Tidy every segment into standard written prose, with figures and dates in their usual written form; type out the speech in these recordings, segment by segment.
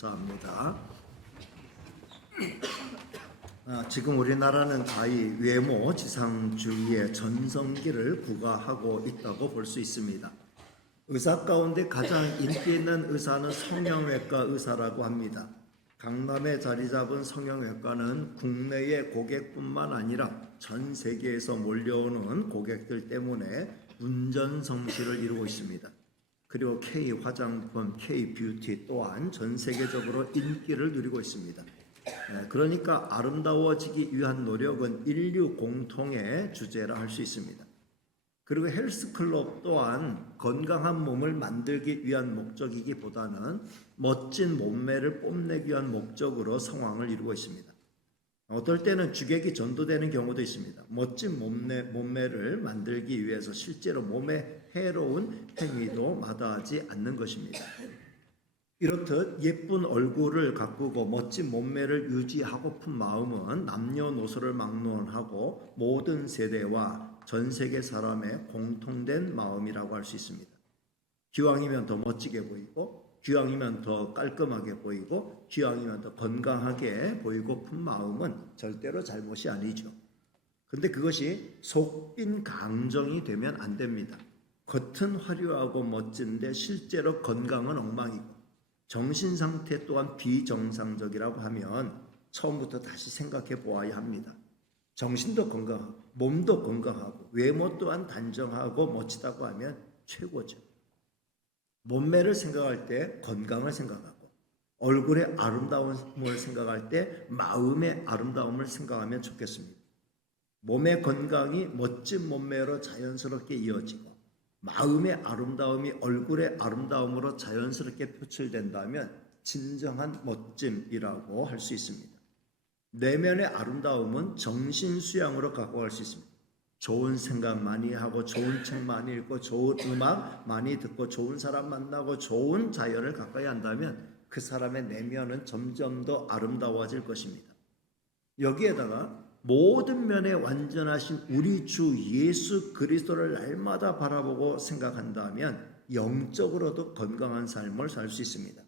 감사합니다. 지금 우리나라는 가히 외모 지상주의의 전성기를 구가하고 있다고 볼 수 있습니다. 의사 가운데 가장 인기 있는 의사는 성형외과 의사라고 합니다. 강남에 자리 잡은 성형외과는 국내의 고객뿐만 아니라 전 세계에서 몰려오는 고객들 때문에 운전성시를 이루고 있습니다. 그리고 K 화장품, K 뷰티 또한 전 세계적으로 인기를 누리고 있습니다. 그러니까 아름다워지기 위한 노력은 인류 공통의 주제라 할 수 있습니다. 그리고 헬스클럽 또한 건강한 몸을 만들기 위한 목적이기보다는 멋진 몸매를 뽐내기 위한 목적으로 상황을 이루고 있습니다. 어떨 때는 주객이 전도되는 경우도 있습니다. 멋진 몸매를 만들기 위해서 실제로 몸에 해로운 행위도 마다하지 않는 것입니다. 이렇듯 예쁜 얼굴을 가꾸고 멋진 몸매를 유지하고픈 마음은 남녀노소를 막론하고 모든 세대와 전 세계 사람의 공통된 마음이라고 할 수 있습니다. 기왕이면 더 멋지게 보이고, 기왕이면 더 깔끔하게 보이고, 기왕이면 더 건강하게 보이고픈 마음은 절대로 잘못이 아니죠. 근데 그것이 속빈 강정이 되면 안 됩니다. 겉은 화려하고 멋진데 실제로 건강은 엉망이고 정신 상태 또한 비정상적이라고 하면 처음부터 다시 생각해 보아야 합니다. 정신도 건강하고 몸도 건강하고 외모 또한 단정하고 멋지다고 하면 최고죠. 몸매를 생각할 때 건강을 생각하고 얼굴의 아름다움을 생각할 때 마음의 아름다움을 생각하면 좋겠습니다. 몸의 건강이 멋진 몸매로 자연스럽게 이어지고 마음의 아름다움이 얼굴의 아름다움으로 자연스럽게 표출된다면 진정한 멋짐이라고 할 수 있습니다. 내면의 아름다움은 정신 수양으로 갖고 갈 수 있습니다. 좋은 생각 많이 하고 좋은 책 많이 읽고 좋은 음악 많이 듣고 좋은 사람 만나고 좋은 자연을 가까이 한다면 그 사람의 내면은 점점 더 아름다워질 것입니다. 여기에다가 모든 면에 완전하신 우리 주 예수 그리스도를 날마다 바라보고 생각한다면 영적으로도 건강한 삶을 살 수 있습니다.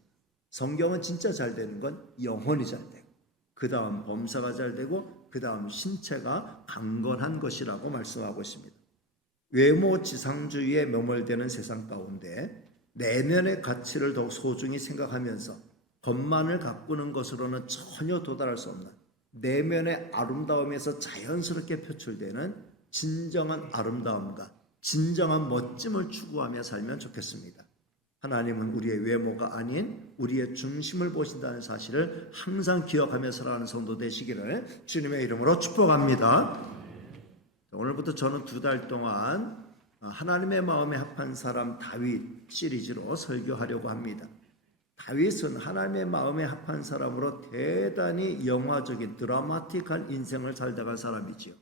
성경은 진짜 잘 되는 건 영혼이 잘 되고 그 다음 범사가 잘 되고 그 다음 신체가 강건한 것이라고 말씀하고 있습니다. 외모 지상주의에 매몰되는 세상 가운데 내면의 가치를 더욱 소중히 생각하면서 겉만을 가꾸는 것으로는 전혀 도달할 수 없는 내면의 아름다움에서 자연스럽게 표출되는 진정한 아름다움과 진정한 멋짐을 추구하며 살면 좋겠습니다. 하나님은 우리의 외모가 아닌 우리의 중심을 보신다는 사실을 항상 기억하며 살아가는 성도 되시기를 주님의 이름으로 축복합니다. 오늘부터 저는 2달 동안 하나님의 마음에 합한 사람 다윗 시리즈로 설교하려고 합니다. 다윗은 하나님의 마음에 합한 사람으로 대단히 영화적인 드라마틱한 인생을 살다간 사람이지요.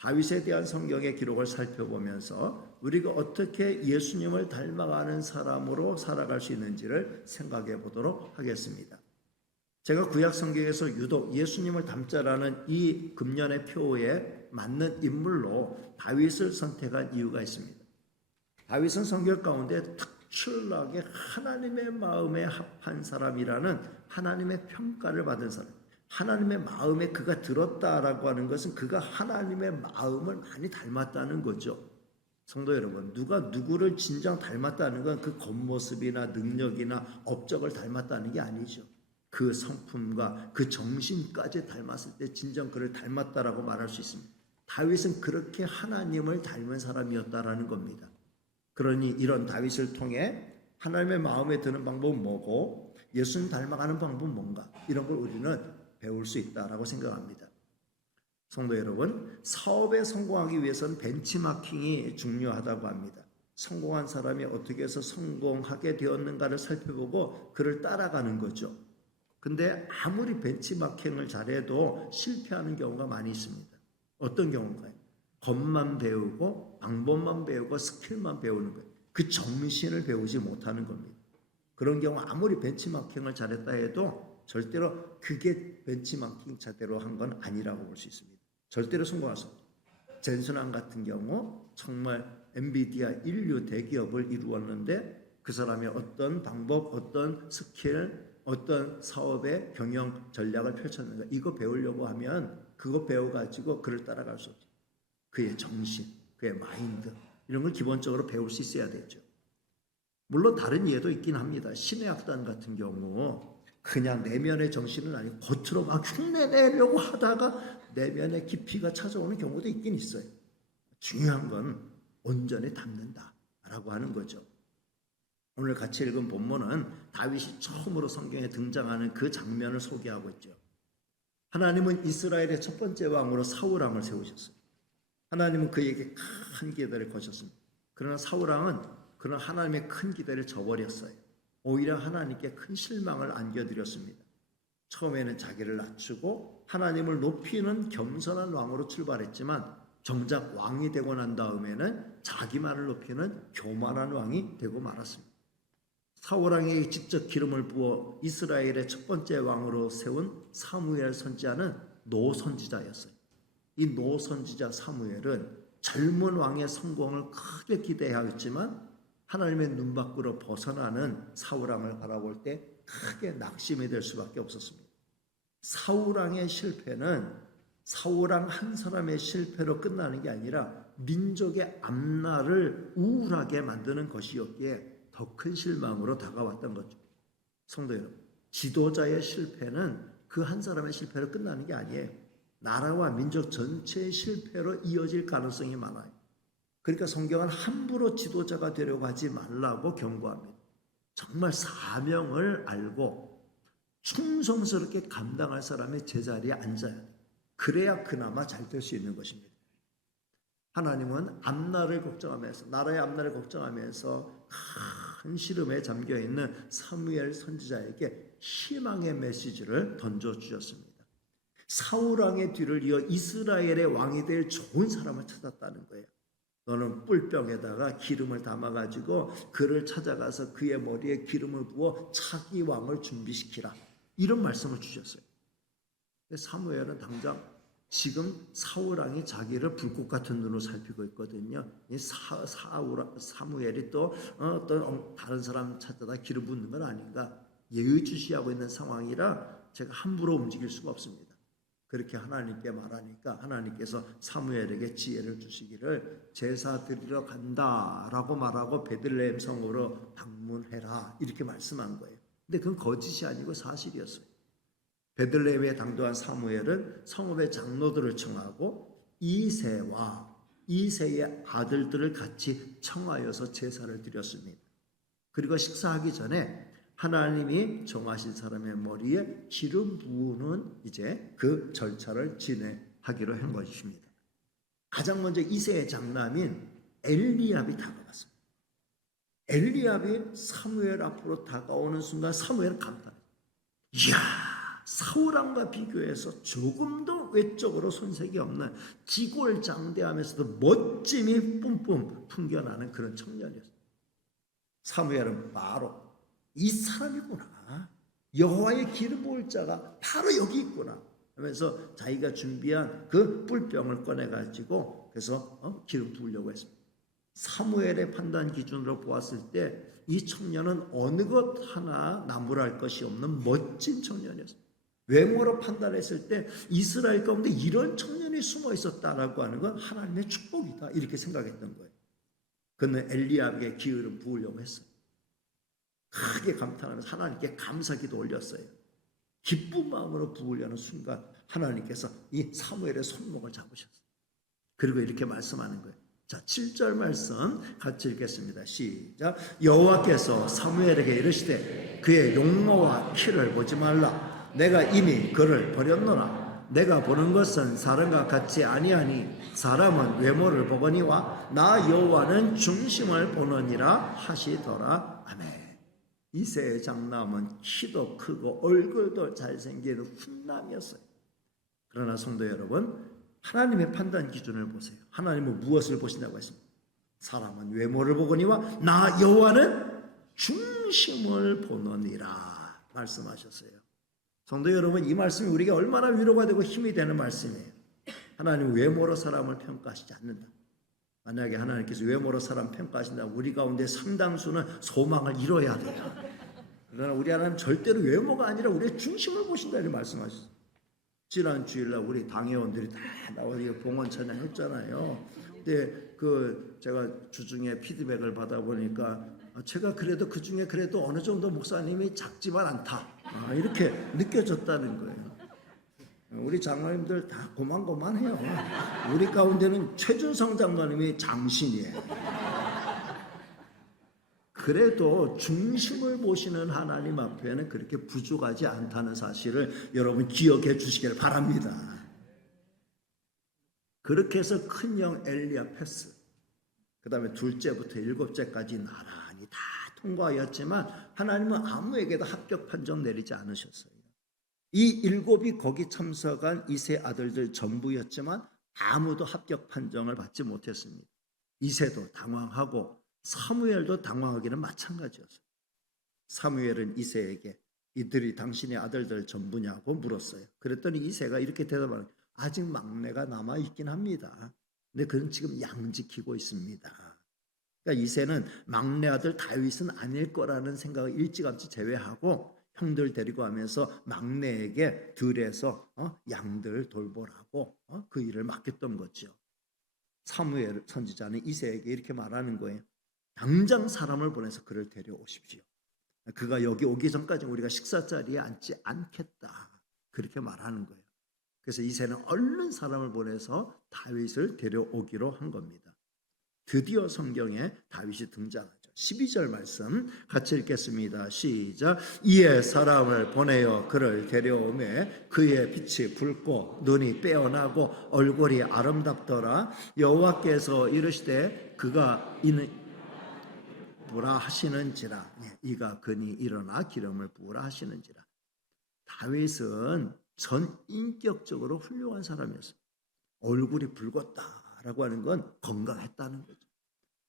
다윗에 대한 성경의 기록을 살펴보면서 우리가 어떻게 예수님을 닮아가는 사람으로 살아갈 수 있는지를 생각해 보도록 하겠습니다. 제가 구약 성경에서 유독 예수님을 닮자라는 이 금년의 표에 맞는 인물로 다윗을 선택한 이유가 있습니다. 다윗은 성경 가운데 특출나게 하나님의 마음에 합한 사람이라는 하나님의 평가를 받은 사람, 하나님의 마음에 그가 들었다라고 하는 것은 그가 하나님의 마음을 많이 닮았다는 거죠. 성도 여러분, 누가 누구를 진정 닮았다는 건 그 겉모습이나 능력이나 업적을 닮았다는 게 아니죠. 그 성품과 그 정신까지 닮았을 때 진정 그를 닮았다라고 말할 수 있습니다. 다윗은 그렇게 하나님을 닮은 사람이었다라는 겁니다. 그러니 이런 다윗을 통해 하나님의 마음에 드는 방법은 뭐고 예수님 닮아가는 방법은 뭔가, 이런 걸 우리는 배울 수 있다라고 생각합니다. 성도 여러분, 사업에 성공하기 위해서는 벤치마킹이 중요하다고 합니다. 성공한 사람이 어떻게 해서 성공하게 되었는가를 살펴보고 그를 따라가는 거죠. 근데 아무리 벤치마킹을 잘해도 실패하는 경우가 많이 있습니다. 어떤 경우인가요? 겉만 배우고 방법만 배우고 스킬만 배우는 거예요. 그 정신을 배우지 못하는 겁니다. 그런 경우 아무리 벤치마킹을 잘했다 해도 절대로 그게 벤치마킹 제대로 한 건 아니라고 볼 수 있습니다. 절대로 성공할 수 없습니다. 젠슨왕 같은 경우 정말 엔비디아 인류 대기업을 이루었는데 그 사람의 어떤 방법, 어떤 스킬, 어떤 사업의 경영 전략을 펼쳤는가, 이거 배우려고 하면 그거 배워가지고 그를 따라갈 수 없죠. 그의 정신, 그의 마인드, 이런 걸 기본적으로 배울 수 있어야 되죠. 물론 다른 예도 있긴 합니다. 신의 악단 같은 경우 그냥 내면의 정신은 아니고 겉으로 막 흉내내려고 하다가 내면의 깊이가 찾아오는 경우도 있긴 있어요. 중요한 건 온전히 담는다라고 하는 거죠. 오늘 같이 읽은 본문은 다윗이 처음으로 성경에 등장하는 그 장면을 소개하고 있죠. 하나님은 이스라엘의 첫 번째 왕으로 사울왕을 세우셨어요. 하나님은 그에게 큰 기대를 거셨습니다. 그러나 사울왕은 그런 하나님의 큰 기대를 저버렸어요. 오히려 하나님께 큰 실망을 안겨드렸습니다. 처음에는 자기를 낮추고 하나님을 높이는 겸손한 왕으로 출발했지만 정작 왕이 되고 난 다음에는 자기만을 높이는 교만한 왕이 되고 말았습니다. 사울왕에게 직접 기름을 부어 이스라엘의 첫 번째 왕으로 세운 사무엘 선지자는 노선지자였어요. 이 노선지자 사무엘은 젊은 왕의 성공을 크게 기대하였지만 하나님의 눈 밖으로 벗어나는 사울왕을 바라볼 때 크게 낙심이 될 수밖에 없었습니다. 사울왕의 실패는 사울왕 한 사람의 실패로 끝나는 게 아니라 민족의 앞날을 우울하게 만드는 것이었기에 더 큰 실망으로 다가왔던 거죠. 성도 여러분, 지도자의 실패는 그 한 사람의 실패로 끝나는 게 아니에요. 나라와 민족 전체의 실패로 이어질 가능성이 많아요. 그러니까 성경은 함부로 지도자가 되려고 하지 말라고 경고합니다. 정말 사명을 알고 충성스럽게 감당할 사람이 제자리에 앉아야 돼요. 그래야 그나마 잘 될 수 있는 것입니다. 하나님은 앞날을 걱정하면서, 나라의 앞날을 걱정하면서 큰 시름에 잠겨있는 사무엘 선지자에게 희망의 메시지를 던져주셨습니다. 사울왕의 뒤를 이어 이스라엘의 왕이 될 좋은 사람을 찾았다는 거예요. 너는 뿔병에다가 기름을 담아가지고 그를 찾아가서 그의 머리에 기름을 부어 차기 왕을 준비시키라, 이런 말씀을 주셨어요. 사무엘은 당장 지금 사울왕이 자기를 불꽃 같은 눈으로 살피고 있거든요. 이 사무엘이 또 다른 사람 찾아다 기름 붓는 건 아닌가 예의주시하고 있는 상황이라 제가 함부로 움직일 수가 없습니다. 그렇게 하나님께 말하니까 하나님께서 사무엘에게 지혜를 주시기를 제사 드리러 간다라고 말하고 베들레헴 성으로 방문해라, 이렇게 말씀한 거예요. 근데 그건 거짓이 아니고 사실이었어요. 베들레헴에 당도한 사무엘은 성읍의 장로들을 청하고 이새와 이새의 아들들을 같이 청하여서 제사를 드렸습니다. 그리고 식사하기 전에 하나님이 정하신 사람의 머리에 기름 부으는 이제 그 절차를 진행하기로 한 것입니다. 가장 먼저 이새의 장남인 엘리압이 다가왔습니다. 엘리압이 사무엘 앞으로 다가오는 순간 사무엘은 감탄했어요. 이야, 사울왕과 비교해서 조금 더 외적으로 손색이 없는 기골장대하면서도 멋짐이 뿜뿜 풍겨나는 그런 청년이었어요. 사무엘은 바로 이 사람이구나, 여호와의 기름 부을 자가 바로 여기 있구나 하면서 자기가 준비한 그 뿔병을 꺼내가지고 그래서 기름 부으려고 했습니다. 사무엘의 판단 기준으로 보았을 때 이 청년은 어느 것 하나 나무랄 것이 없는 멋진 청년이었습니다. 외모로 판단했을 때 이스라엘 가운데 이런 청년이 숨어 있었다라고 하는 건 하나님의 축복이다, 이렇게 생각했던 거예요. 그는 엘리압에게 기름 부으려고 했어요. 크게 감탄하면서 하나님께 감사기도 올렸어요. 기쁜 마음으로 부으려는 순간 하나님께서 이 사무엘의 손목을 잡으셨어요. 그리고 이렇게 말씀하는 거예요. 자, 7절 말씀 같이 읽겠습니다. 시작. 여호와께서 사무엘에게 이르시되 그의 용모와 키를 보지 말라. 내가 이미 그를 버렸노라. 내가 보는 것은 사람과 같이 아니하니 사람은 외모를 보거니와 나 여호와는 중심을 보느니라 하시더라. 아멘. 이새의 장남은 키도 크고 얼굴도 잘생긴 훈남이었어요. 그러나 성도 여러분, 하나님의 판단 기준을 보세요. 하나님은 무엇을 보신다고 했습니까? 사람은 외모를 보거니와 나 여호와는 중심을 보느니라 말씀하셨어요. 성도 여러분, 이 말씀이 우리에게 얼마나 위로가 되고 힘이 되는 말씀이에요. 하나님은 외모로 사람을 평가하시지 않는다. 만약에 하나님께서 외모로 사람 평가하신다면 우리 가운데 상당수는 소망을 잃어야 돼요. 그러나 우리 하나님 절대로 외모가 아니라 우리의 중심을 보신다 이렇게 말씀하셨어요. 지난 주일날 우리 당회원들이 다 나와서 봉헌 찬양했잖아요. 근데 제가 주중에 피드백을 받아보니까 제가 그래도 그 중에 그래도 어느 정도 목사님이 작지만 않다 이렇게 느껴졌다는 거예요. 우리 장로님들 다 고만고만해요. 우리 가운데는 최준성 장로님이 장신이에요. 그래도 중심을 보시는 하나님 앞에는 그렇게 부족하지 않다는 사실을 여러분 기억해 주시기를 바랍니다. 그렇게 해서 큰형 엘리야 패스, 그 다음에 둘째부터 일곱째까지 나란히 다 통과하였지만 하나님은 아무에게도 합격 판정 내리지 않으셨어요. 이 일곱이 거기 참석한 이세 아들들 전부였지만 아무도 합격 판정을 받지 못했습니다. 이세도 당황하고 사무엘도 당황하기는 마찬가지였어요. 사무엘은 이세에게 이들이 당신의 아들들 전부냐고 물었어요. 그랬더니 이세가 이렇게 대답하는, 아직 막내가 남아있긴 합니다. 근데 그는 지금 양 지키고 있습니다. 그러니까 이세는 막내 아들 다윗은 아닐 거라는 생각을 일찌감치 제외하고 형들 데리고 하면서 막내에게 들에서 양들 돌보라고 그 일을 맡겼던 거죠. 사무엘 선지자는 이세에게 이렇게 말하는 거예요. 당장 사람을 보내서 그를 데려오십시오. 그가 여기 오기 전까지 우리가 식사 자리에 앉지 않겠다. 그렇게 말하는 거예요. 그래서 이새는 얼른 사람을 보내서 다윗을 데려오기로 한 겁니다. 드디어 성경에 다윗이 등장하죠. 12절 말씀 같이 읽겠습니다. 시작. 이에 사람을 보내어 그를 데려오매 그의 빛이 붉고 눈이 빼어나고 얼굴이 아름답더라. 여호와께서 이르시되 그가 이는 부라 하시는지라. 이가 그니 일어나 기름을 부으라 하시는지라. 다윗은 전 인격적으로 훌륭한 사람이었어요. 얼굴이 붉었다라고 하는 건 건강했다는 거죠.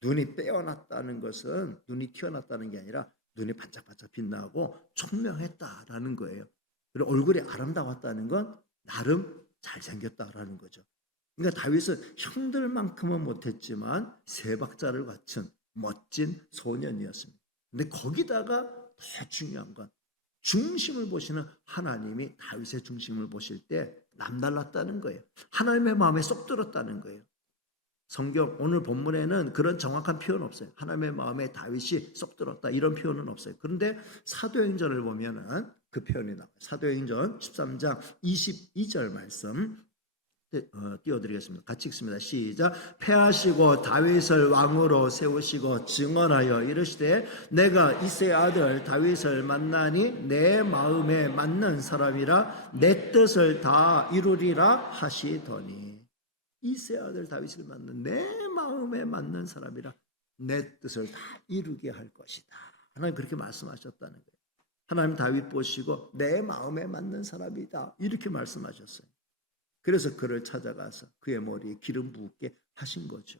눈이 빼어났다는 것은 눈이 튀어났다는 게 아니라 눈이 반짝반짝 빛나고 총명했다라는 거예요. 그리고 얼굴이 아름다웠다는 건 나름 잘생겼다라는 거죠. 그러니까 다윗은 형들만큼은 못했지만 세 박자를 갖춘 멋진 소년이었습니다. 근데 거기다가 더 중요한 건 중심을 보시는 하나님이 다윗의 중심을 보실 때 남달랐다는 거예요. 하나님의 마음에 쏙 들었다는 거예요. 성경 오늘 본문에는 그런 정확한 표현 없어요. 하나님의 마음에 다윗이 쏙 들었다 이런 표현은 없어요. 그런데 사도행전을 보면은 그 표현이 나와요. 사도행전 13장 22절 말씀 띄워드리겠습니다. 같이 읽습니다. 시작. 패하시고 다윗을 왕으로 세우시고 증언하여 이르시되 내가 이새의 아들 다윗을 만나니 내 마음에 맞는 사람이라 내 뜻을 다 이루리라 하시더니, 이새의 아들 다윗을 만난 내 마음에 맞는 사람이라 내 뜻을 다 이루게 할 것이다. 하나님 그렇게 말씀하셨다는 거예요. 하나님 다윗 보시고 내 마음에 맞는 사람이다 이렇게 말씀하셨어요. 그래서 그를 찾아가서 그의 머리에 기름 부게 하신 거죠.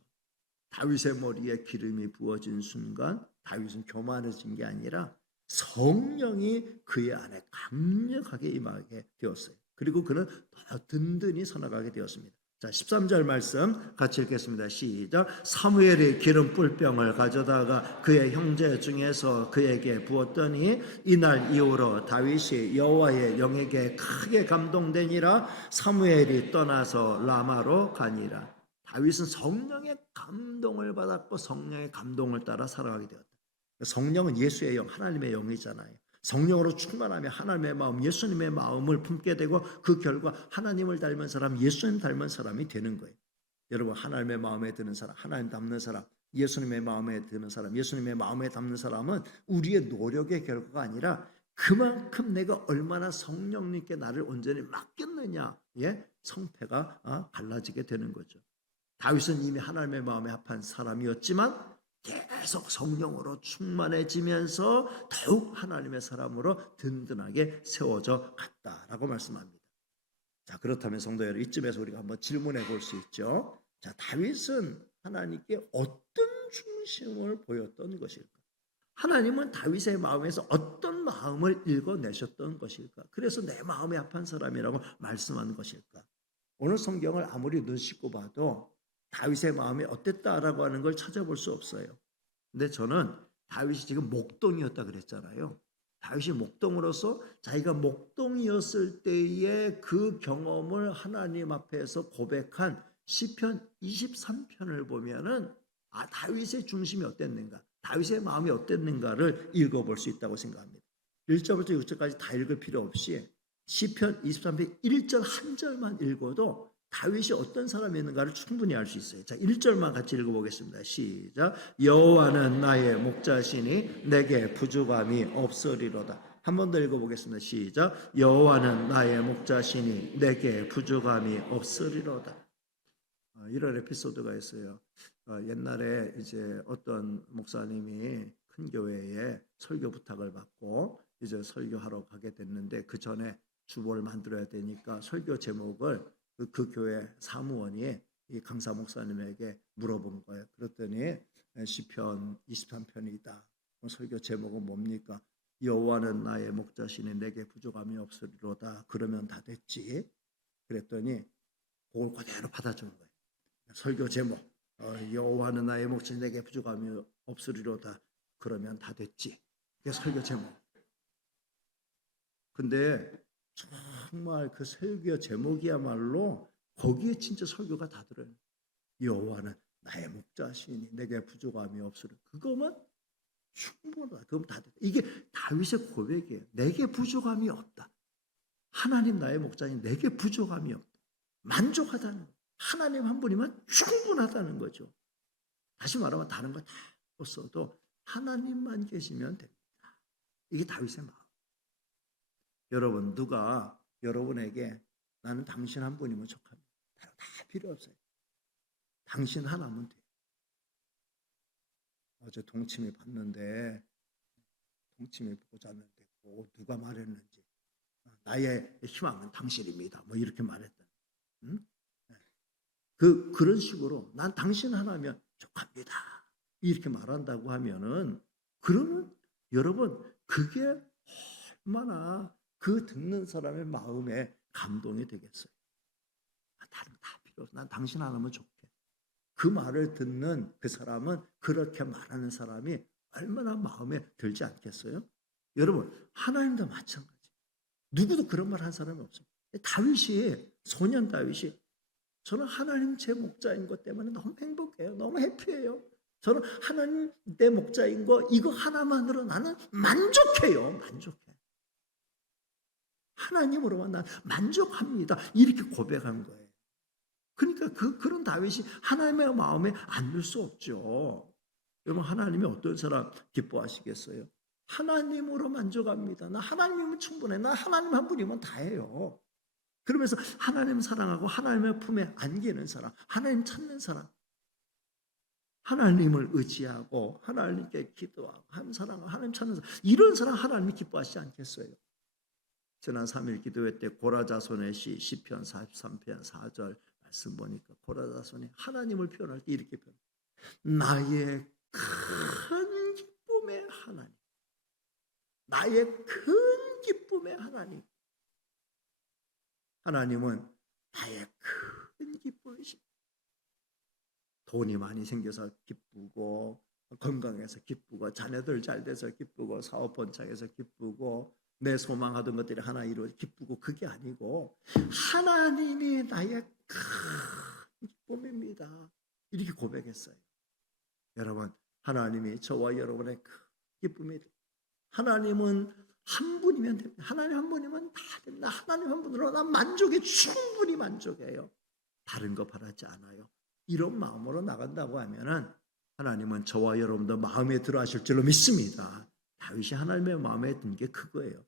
다윗의 머리에 기름이 부어진 순간 다윗은 교만해진 게 아니라 성령이 그의 안에 강력하게 임하게 되었어요. 그리고 그는 더 든든히 서나가게 되었습니다. 자, 13절 말씀 같이 읽겠습니다. 시작. 사무엘이 기름 뿔병을 가져다가 그의 형제 중에서 그에게 부었더니 이날 이후로 다윗이 여호와의 영에게 크게 감동되니라. 사무엘이 떠나서 라마로 가니라. 다윗은 성령의 감동을 받았고 성령의 감동을 따라 살아가게 되었다. 성령은 예수의 영, 하나님의 영이잖아요. 성령으로 충만하며 하나님의 마음, 예수님의 마음을 품게 되고 그 결과 하나님을 닮은 사람, 예수님 닮은 사람이 되는 거예요. 여러분, 하나님의 마음에 드는 사람, 하나님 닮는 사람, 예수님의 마음에 드는 사람, 예수님의 마음에 닮는 사람은 우리의 노력의 결과가 아니라 그만큼 내가 얼마나 성령님께 나를 온전히 맡겼느냐, 성패가 갈라지게 되는 거죠. 다윗은 이미 하나님의 마음에 합한 사람이었지만 계속 성령으로 충만해지면서 더욱 하나님의 사람으로 든든하게 세워져 갔다라고 말씀합니다. 자, 그렇다면 성도 여러분, 이쯤에서 우리가 한번 질문해 볼 수 있죠. 자, 다윗은 하나님께 어떤 중심을 보였던 것일까? 하나님은 다윗의 마음에서 어떤 마음을 읽어내셨던 것일까? 그래서 내 마음에 합한 사람이라고 말씀하는 것일까? 오늘 성경을 아무리 눈 씻고 봐도 다윗의 마음이 어땠다라고 하는 걸 찾아볼 수 없어요. 근데 저는 다윗이 지금 목동이었다 그랬잖아요. 다윗이 목동으로서 자기가 목동이었을 때의 그 경험을 하나님 앞에서 고백한 시편 23편을 보면은 다윗의 중심이 어땠는가, 다윗의 마음이 어땠는가를 읽어볼 수 있다고 생각합니다. 1절부터 6절까지 다 읽을 필요 없이 시편 23편 1절 한 절만 읽어도 다윗이 어떤 사람이었는가를 충분히 알 수 있어요. 자, 1절만 같이 읽어보겠습니다. 시작. 여호와는 나의 목자시니 내게 부족함이 없으리로다. 한 번 더 읽어보겠습니다. 시작. 여호와는 나의 목자시니 내게 부족함이 없으리로다. 이런 에피소드가 있어요. 옛날에 이제 어떤 목사님이 큰 교회에 설교 부탁을 받고 이제 설교하러 가게 됐는데 그 전에 주보를 만들어야 되니까 설교 제목을 그 교회 사무원이 이 강사 목사님에게 물어본 거예요. 그랬더니 시편 23편이다. 설교 제목은 뭡니까? 여호와는 나의 목자시니 내게 부족함이 없으리로다. 그러면 다 됐지. 그랬더니 그걸 그대로 받아준 거예요. 설교 제목 여호와는 나의 목자시니 내게 부족함이 없으리로다. 그러면 다 됐지. 그게 설교 제목. 근데 정말 그 설교 제목이야말로 거기에 진짜 설교가 다 들어요. 여호와는 나의 목자시니 내게 부족함이 없으리. 그거만 충분하다. 그럼 다 됐다. 이게 다윗의 고백이에요. 내게 부족함이 없다. 하나님 나의 목자니 내게 부족함이 없다. 만족하다는 거. 하나님 한 분이면 충분하다는 거죠. 다시 말하면 다른 거 다 없어도 하나님만 계시면 됩니다. 이게 다윗의 마음. 여러분, 누가 여러분에게 나는 당신 한 분이면 족합니다. 다른 다 필요 없어요. 당신 하나면 돼요. 어제 동치미 봤는데 동치미 보고 잤는데 누가 말했는지 나의 희망은 당신입니다. 뭐 이렇게 말했다. 응? 그런 식으로 난 당신 하나면 족합니다. 이렇게 말한다고 하면은 그러면 여러분 그게 얼마나 그 듣는 사람의 마음에 감동이 되겠어요. 다른 거 다 필요 없어. 난 당신 하나면 좋게. 그 말을 듣는 그 사람은 그렇게 말하는 사람이 얼마나 마음에 들지 않겠어요? 여러분 하나님도 마찬가지. 누구도 그런 말 한 사람이 없습니다. 다윗이 소년 다윗이 저는 하나님 제 목자인 것 때문에 너무 행복해요. 너무 해피해요. 저는 하나님 내 목자인 거 이거 하나만으로 나는 만족해요. 만족해. 하나님으로만 난 만족합니다. 이렇게 고백한 거예요. 그러니까 그런 다윗이 하나님의 마음에 안 들 수 없죠. 여러분 하나님이 어떤 사람 기뻐하시겠어요? 하나님으로 만족합니다. 나 하나님이면 충분해. 나 하나님 한 분이면 다예요. 그러면서 하나님 사랑하고 하나님의 품에 안기는 사람, 하나님 찾는 사람, 하나님을 의지하고 하나님께 기도하고 하나님 사랑하고 하나님 찾는 사람, 이런 사람 하나님이 기뻐하시지 않겠어요? 지난 3일 기도회 때 고라자손의 시 시편 43편 4절 말씀 보니까 고라자손이 하나님을 표현할 때 이렇게 표현해요. 나의 큰 기쁨의 하나님, 나의 큰 기쁨의 하나님. 하나님은 나의 큰 기쁨이십니다. 돈이 많이 생겨서 기쁘고 건강해서 기쁘고 자녀들 잘 돼서 기쁘고 사업 번창해서 기쁘고 내 소망하던 것들이 하나 이루어 기쁘고 그게 아니고 하나님이 나의 큰 기쁨입니다. 이렇게 고백했어요. 여러분 하나님이 저와 여러분의 큰 기쁨입니다. 하나님은 한 분이면 됩니다. 하나님 한 분이면 다 됩니다. 하나님 한 분으로 난 만족해 충분히 만족해요. 다른 거 바라지 않아요. 이런 마음으로 나간다고 하면은 하나님은 저와 여러분도 마음에 들어 하실 줄로 믿습니다. 다윗이 하나님의 마음에 든 게 그거예요.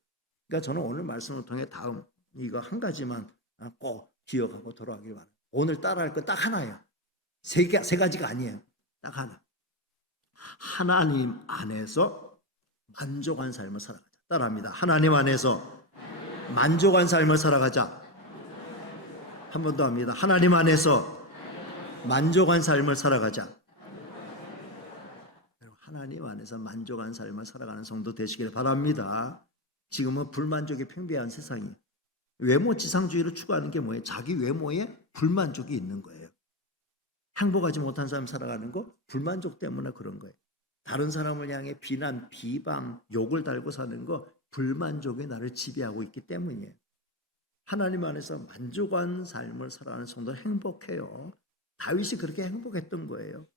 그러니까 저는 오늘 말씀을 통해 다음 이거 한 가지만 꼭 기억하고 돌아가길 바랍니다. 오늘 따라할 거 딱 하나예요. 세 가지가 아니에요. 딱 하나. 하나님 안에서 만족한 삶을 살아가자. 따라합니다. 하나님 안에서 만족한 삶을 살아가자. 한 번 더 합니다. 하나님 안에서 만족한 삶을 살아가자. 하나님 안에서 만족한 삶을 살아가는 성도 되시길 바랍니다. 지금은 불만족이 팽배한 세상이에요. 외모 지상주의를 추구하는 게 뭐예요? 자기 외모에 불만족이 있는 거예요. 행복하지 못한 삶 살아가는 거 불만족 때문에 그런 거예요. 다른 사람을 향해 비난, 비방, 욕을 달고 사는 거 불만족이 나를 지배하고 있기 때문이에요. 하나님 안에서 만족한 삶을 살아가는 성도는 행복해요. 다윗이 그렇게 행복했던 거예요.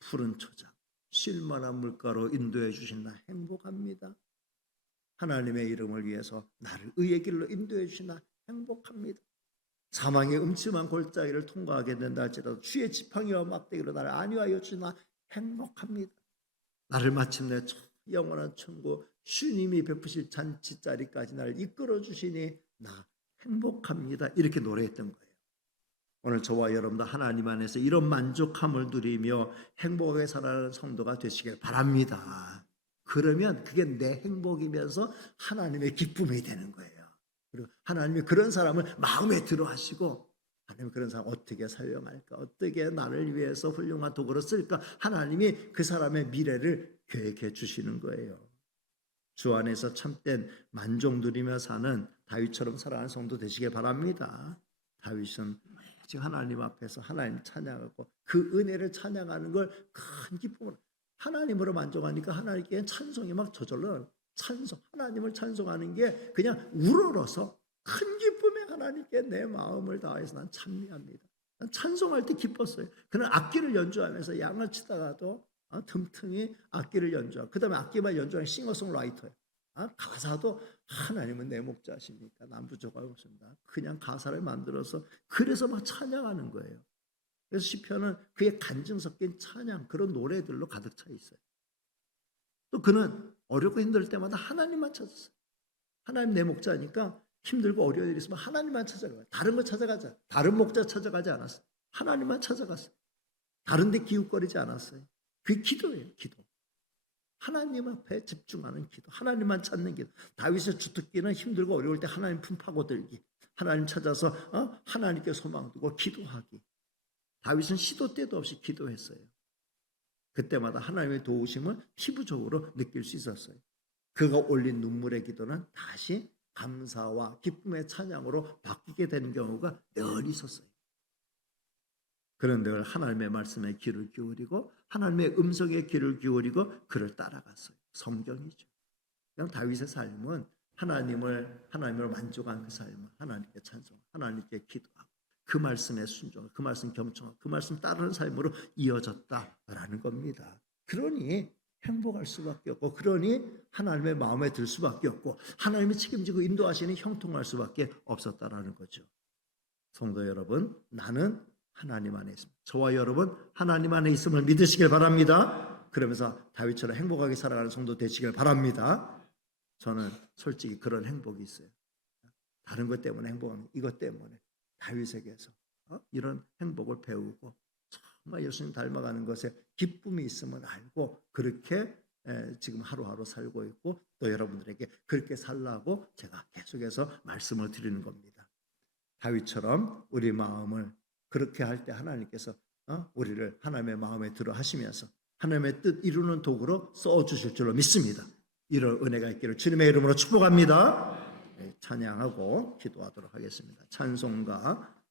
푸른 초장, 쉴만한 물가로 인도해 주신다. 행복합니다. 하나님의 이름을 위해서 나를 의의 길로 인도해 주시나 행복합니다. 사망의 음침한 골짜기를 통과하게 된다 할지라도 주의 지팡이와 막대기로 나를 안위하여 주시나 행복합니다. 나를 마침내 영원한 천국 주님이 베푸실 잔치자리까지 나를 이끌어 주시니 나 행복합니다. 이렇게 노래했던 거예요. 오늘 저와 여러분도 하나님 안에서 이런 만족함을 누리며 행복하게 살아가는 성도가 되시길 바랍니다. 그러면 그게 내 행복이면서 하나님의 기쁨이 되는 거예요. 그리고 하나님이 그런 사람을 마음에 들어 하시고, 하나님 그런 사람 어떻게 사용할까, 어떻게 나를 위해서 훌륭한 도구로 쓸까, 하나님이 그 사람의 미래를 계획해 주시는 거예요. 주 안에서 참된 만족 누리며 사는 다윗처럼 살아가는 성도 되시길 바랍니다. 다윗은 지금 하나님 앞에서 하나님 찬양하고 그 은혜를 찬양하는 걸 큰 기쁨으로, 하나님으로 만족하니까 하나님께 찬송이 막 저절로 찬송, 하나님을 찬송하는 게 그냥 우러러서 큰 기쁨에 하나님께 내 마음을 다해서 난 찬미합니다. 난 찬송할 때 기뻤어요. 그는 악기를 연주하면서 양을 치다가도 틈틈이 악기를 연주하고, 그 다음에 악기만 연주하는 싱어송라이터예요. 가사도 하나님은 내 목자십니까? 난 부족하고 없습니다. 그냥 가사를 만들어서 그래서 막 찬양하는 거예요. 그래서 시편은 그의 간증 섞인 찬양, 그런 노래들로 가득 차 있어요. 또 그는 어렵고 힘들 때마다 하나님만 찾았어요. 하나님 내 목자니까 힘들고 어려운 일이 있으면 하나님만 찾아가요. 다른 거 찾아가자. 다른 목자 찾아가지 않았어요. 하나님만 찾아갔어요. 다른 데 기웃거리지 않았어요. 그게 기도예요. 기도. 하나님 앞에 집중하는 기도, 하나님만 찾는 기도. 다윗의 주특기는 힘들고 어려울 때 하나님 품 파고들기, 하나님 찾아서 하나님께 소망 두고 기도하기. 다윗은 시도 때도 없이 기도했어요. 그때마다 하나님의 도우심을 피부적으로 느낄 수 있었어요. 그가 올린 눈물의 기도는 다시 감사와 기쁨의 찬양으로 바뀌게 되는 경우가 늘 있었어요. 그는 늘 하나님의 말씀에 귀를 기울이고 하나님의 음성에 귀를 기울이고 그를 따라갔어요. 성경이죠. 그냥 다윗의 삶은 하나님을 만족한 그 삶은 하나님께 찬송, 하나님께 기도하고 그 말씀에 순종하고 그 말씀 경청하고 그 말씀 따르는 삶으로 이어졌다라는 겁니다. 그러니 행복할 수밖에 없고, 그러니 하나님의 마음에 들 수밖에 없고, 하나님이 책임지고 인도하시니 형통할 수밖에 없었다라는 거죠. 성도 여러분, 나는 하나님 안에 있습니다. 저와 여러분 하나님 안에 있음을 믿으시길 바랍니다. 그러면서 다윗처럼 행복하게 살아가는 성도 되시길 바랍니다. 저는 솔직히 그런 행복이 있어요. 다른 것 때문에 행복합니다. 이것 때문에 다윗에게서 이런 행복을 배우고 정말 예수님 닮아가는 것에 기쁨이 있음을 알고 그렇게 지금 하루하루 살고 있고, 또 여러분들에게 그렇게 살라고 제가 계속해서 말씀을 드리는 겁니다. 다윗처럼 우리 마음을 그렇게 할 때 하나님께서 우리를 하나님의 마음에 들어 하시면서 하나님의 뜻 이루는 도구로 써주실 줄로 믿습니다. 이런 은혜가 있기를 주님의 이름으로 축복합니다. 찬양하고 기도하도록 하겠습니다. 찬송가